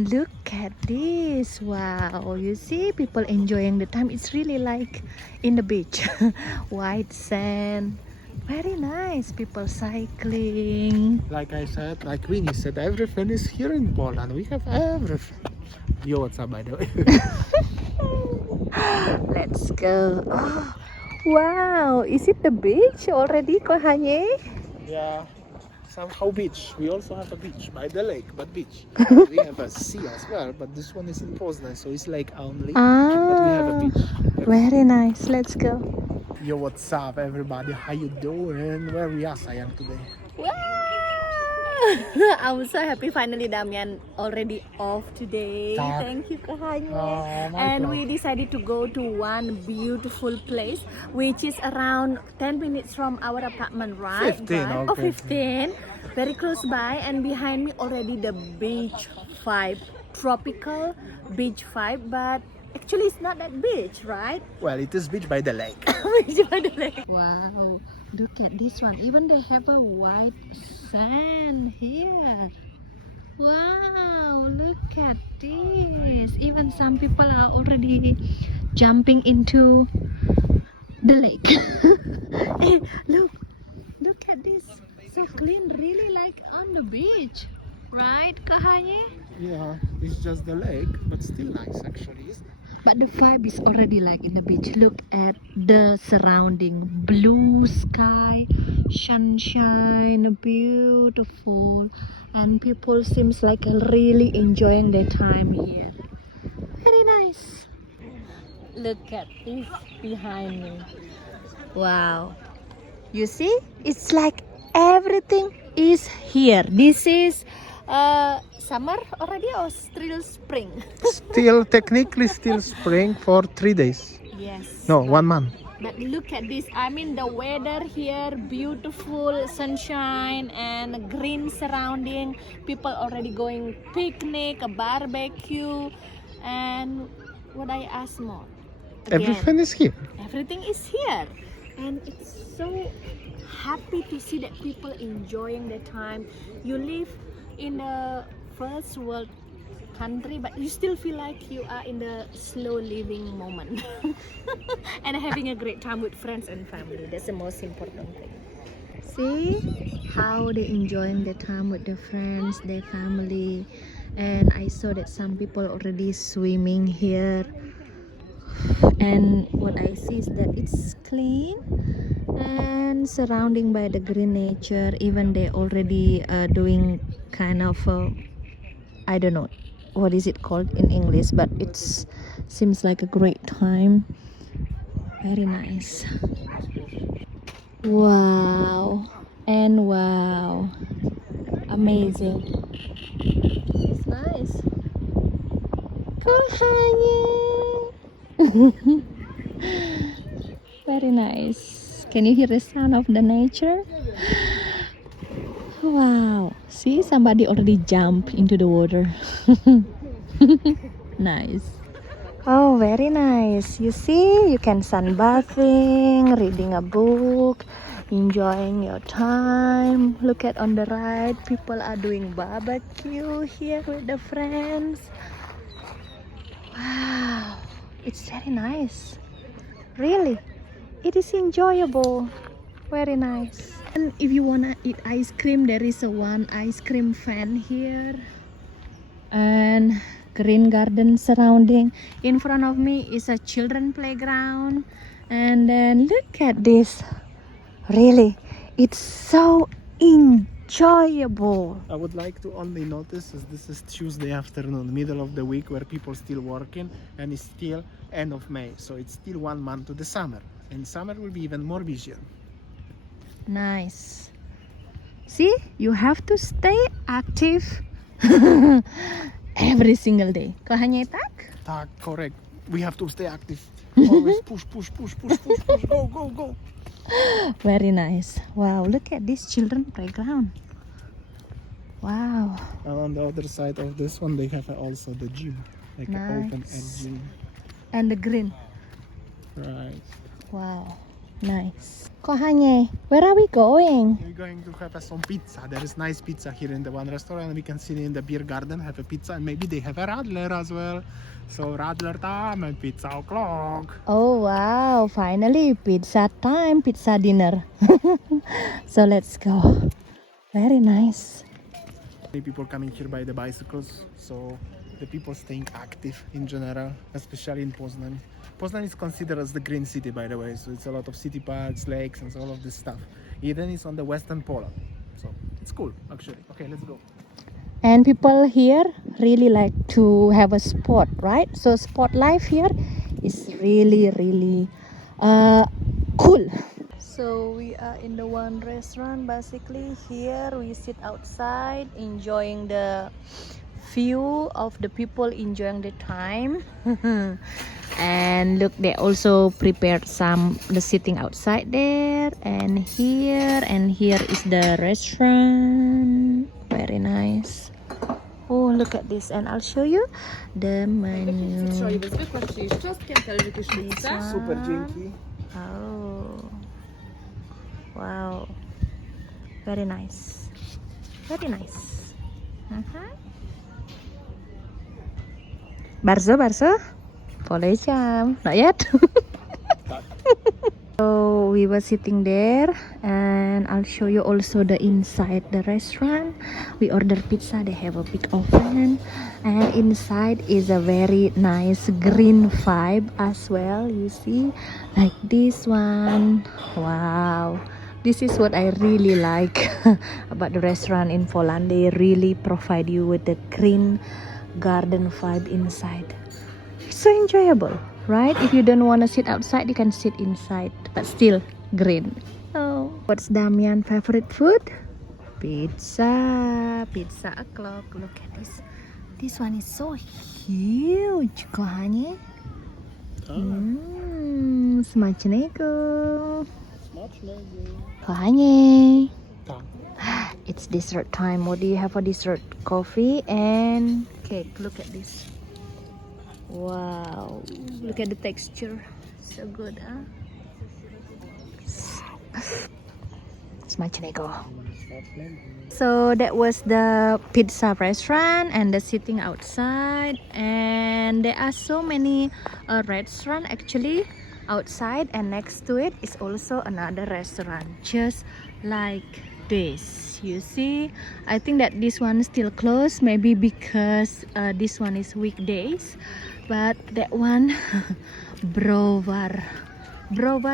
Look at this. Wow, you see people enjoying the time. It's really like in the beach. White sand. Very nice. People cycling. Like I said, like Winnie said, everything is here in Poland. We have everything. Yo, what's up, by the way? Let's go. Oh, wow. Is it the beach already, Kohanye? Yeah, somehow beach. We also have a beach by the lake, but beach. We have a sea as well, but this one is in Poznan, so it's lake only. But we have a Ah, beach. very nice. Let's go. Yo, what's up, everybody? How you doing? Where we are, Sayang, today? Wow! I'm so happy finally Damian already off today. Tak. Thank you Kahanye. Oh, my And God. we decided to go to one beautiful place which is around 10 minutes from our apartment, right? 15, Right? okay. Oh, 15. Very close by, and behind me already the beach vibe, tropical beach vibe, but actually it's not that beach, right? Well, it is beach by the lake. Wow, look at this one. Even they have a white sand here. Wow, look at this. Even some people are already jumping into the lake. Hey, look at this. So clean, really like on the beach. Right, Kahanye? Yeah, it's just the lake, but still nice, actually, isn't it? But the vibe is already like in the beach. Look at the surrounding blue sky, sunshine, beautiful, and people seems like really enjoying their time here. Very nice. Look at this behind me. Wow. You see? It's like everything is here. This is summer already or still spring? Still, technically, still spring for 3 days. Yes. No, but- 1 month. But look at this. I mean, the weather here, beautiful sunshine and green surrounding. People already going picnic, a barbecue, and what I ask more. Again, Everything is here. everything is here, and it's so happy to see that people enjoying their time. You live in a first world country, but you still feel like you are in the slow living moment and having a great time with friends and family. That's the most important thing. See how they enjoying their time with their friends, their family, and I saw that some people already swimming here, and what I see is that it's clean and surrounding by the green nature. Even they already doing kind of I don't know what is it called in English, but it's seems like a great time. Very nice. Wow and wow, amazing. It's nice. Kohanye. Very nice. Can you hear the sound of the nature? Wow. See, somebody already jumped into the water. Nice. Oh, very nice. You see, you can sunbathing, reading a book, enjoying your time. Look at on the right, people are doing barbecue here with the friends. Wow, it's very nice. Really, it is enjoyable. Very nice. And if you wanna eat ice cream, there is a one ice cream fan here, and green garden surrounding. In front of me is a children playground, and then look at this. Really, it's so enjoyable. I would like to only notice is this is Tuesday afternoon, middle of the week, where people still working, and it's still end of May, so it's still 1 month to the summer, and summer will be even more busier. Nice. See, you have to stay active every single day. Kohanye tak? Tak, correct. We have to stay active. Always push, push, push, push, push, push. Go, go, go. Very nice. Wow, look at this children playground. Wow. And on the other side of this one, they have also the gym, like an open air Nice. gym. And the green. Right. Wow. Nice. Kochanie, where are we going? We're going to have some pizza. There is nice pizza here in the one restaurant. We can sit in the beer garden, have a pizza, and maybe they have a radler as well. So radler time and pizza o'clock. Oh wow, finally pizza time, pizza dinner. So let's go. Very nice. Many people coming here by the bicycles, so the people staying active in general, especially in Poznan. Poznan is considered as the green city, by the way, so it's a lot of city parks, lakes, and all of this stuff. Eden is on the western Poland, so it's cool actually. Okay, let's go. And people here really like to have a sport, right? So sport life here is really cool. So we are in the one restaurant. Basically here we sit outside enjoying the view of the people enjoying the time. And look, they also prepared the sitting outside there, and here is the restaurant. Very nice. Oh, look at this, and I'll show you the menu. Super, dzięki. Oh, wow, very nice, very nice. Bardzo, poleciam. Not yet. So we were sitting there, and I'll show you also the inside the restaurant. We ordered pizza. They have a big oven, and inside is a very nice green vibe as well. You see, like this one. Wow, this is what I really like about the restaurant in Poland. They really provide you with the green garden vibe inside. It's so enjoyable, right? If you don't want to sit outside, you can sit inside, but still green. Oh, what's Damian's favorite food? Pizza o'clock. Look at this. This one is so huge, kochanie. Smacznego. Kochanie. It's dessert time. What do you have for dessert? Coffee and cake. Look at this. Wow, look at the texture. So good, huh? Smacznego. So that was the pizza restaurant and the sitting outside, and there are so many restaurants actually outside, and next to it is also another restaurant just like this. You see, I think that this one is still closed, maybe because this one is weekdays, but that one Brovar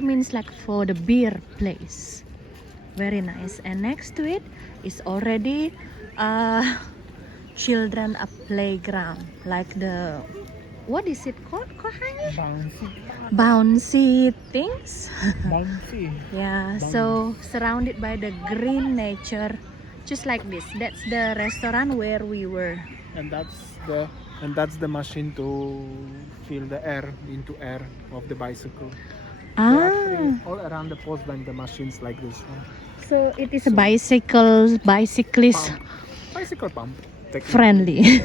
means like for the beer place. Very nice. And next to it is already children a playground, like the, what is it called, kochanie? Bouncy things. Bouncy. Yeah, so surrounded by the green nature, just like this. That's the restaurant where we were. And that's the machine to fill the air into air of the bicycle. Actually, all around the Poznan, the machines like this one. So it is a bicyclist Pump. friendly.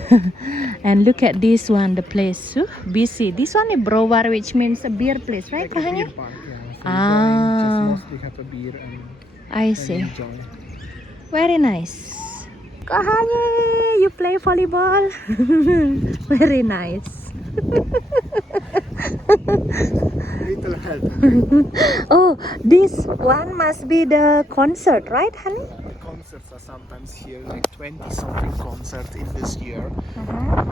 And look at this one, the place, busy. This one is Brovar, which means a beer place, right, Like a beer kochanie? park, yeah. So you just mostly have a beer I see. and enjoy. Very nice. Kochanie, you play volleyball? Very nice. Little help. Oh, this one must be the concert, right, honey? The concerts are sometimes here, like 20-something concerts in this year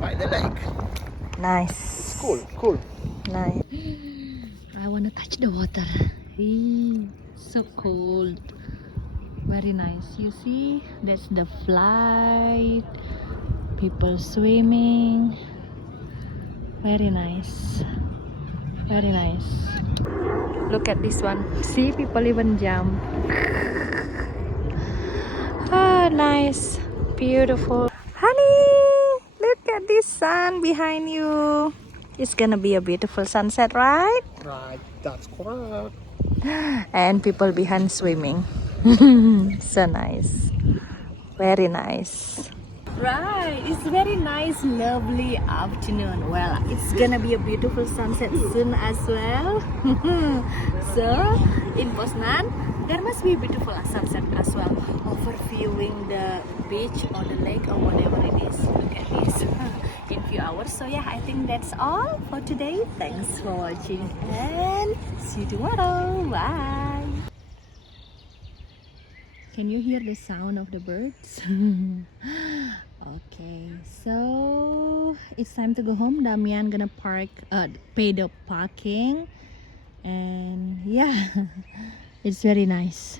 by the lake. Nice. Cool. Nice. I want to touch the water. So cold. Very nice. You see, that's the flight. People swimming. Very nice. Very nice. Look at this one. See, people even jump. Ah, nice. Beautiful. Honey, look at this sun behind you. It's gonna be a beautiful sunset, right? Right, that's correct. And people behind swimming. So nice. Very nice. Right, it's very nice, lovely afternoon. Well, it's gonna be a beautiful sunset soon as well. So, in Poznan, there must be a beautiful sunset as well, overviewing the beach or the lake or whatever it is. Look at this in few hours. So yeah, I think that's all for today. Thanks for watching and see you tomorrow. Bye. Can you hear the sound of the birds? Okay, so it's time to go home. Damian gonna pay the parking, and yeah, it's very nice.